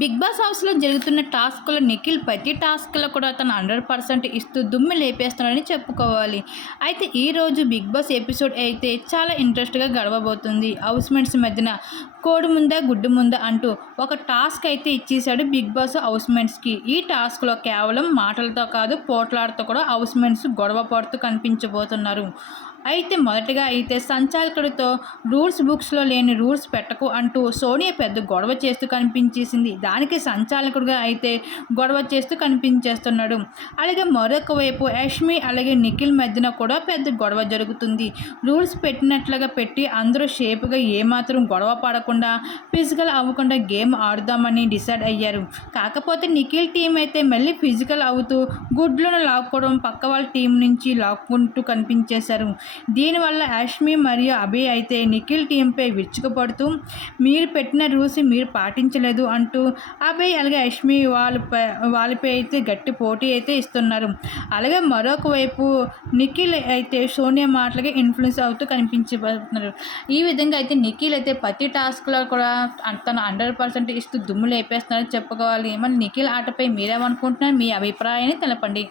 Big boss హౌస్లో జరుగుతున్న టాస్క్లో నిఖిల్ ప్రతి టాస్క్లో కూడా తను హండ్రెడ్ పర్సెంట్ ఇస్తూ దుమ్ము లేపేస్తున్నాడని చెప్పుకోవాలి. అయితే ఈరోజు బిగ్ బాస్ ఎపిసోడ్ అయితే చాలా ఇంట్రెస్ట్గా గడవబోతుంది. హౌస్మేట్స్ మధ్యన కోడి ముందా గుడ్డు ముందా అంటూ ఒక టాస్క్ అయితే ఇచ్చేశాడు బిగ్ బాస్ హౌస్మేట్స్కి ఈ టాస్క్లో కేవలం మాటలతో కాదు పోట్లాడుతూ కూడా హౌస్మేట్స్ గొడవ పడుతూ కనిపించబోతున్నారు. అయితే మొదటగా అయితే సంచాలకుడితో రూల్స్ బుక్స్లో లేని రూల్స్ పెట్టకు అంటూ సోనియా పెద్ద గొడవ చేస్తూ కనిపించేసింది. దానికి సంచాలకుడిగా అయితే గొడవ చేస్తూ కనిపించేస్తున్నాడు. అలాగే మరొక వైపు యష్మి అలాగే నిఖిల్ మధ్యన కూడా పెద్ద గొడవ జరుగుతుంది. రూల్స్ పెట్టినట్లుగా పెట్టి అందరూ షేప్గా ఏమాత్రం గొడవ పడకుండా ఫిజికల్ అవ్వకుండా గేమ్ ఆడుదామని డిసైడ్ అయ్యారు. కాకపోతే నిఖిల్ టీం అయితే మళ్ళీ ఫిజికల్ అవుతూ గుడ్లను లాక్కోవడం పక్క వాళ్ళ టీం నుంచి లాక్కుంటూ కనిపించేశారు. దీనివల్ల యాష్మి మరియు అభి అయితే నిఖిల్ టీంపై విరుచుకుపడుతూ మీరు పెట్టిన రూల్స్ మీరు పాటించలేదు అంటూ అభయ్ అలాగే యష్మి వాళ్ళపై వాళ్ళపై అయితే గట్టి పోటీ అయితే ఇస్తున్నారు. అలాగే మరొక వైపు నిఖిల్ అయితే సోనియా మాటలకి ఇన్ఫ్లుయెన్స్ అవుతూ కనిపించబోతున్నారు. ఈ విధంగా అయితే నిఖిల్ అయితే ప్రతి టాస్క్లో కూడా తన హండ్రెడ్ పర్సెంట్ ఇస్తూ దుమ్ము లేపేస్తున్నారని చెప్పుకోవాలి మరి నిఖిల్ ఆటపై మీరేమనుకుంటున్నారు? మీ అభిప్రాయాన్ని తెలపండి.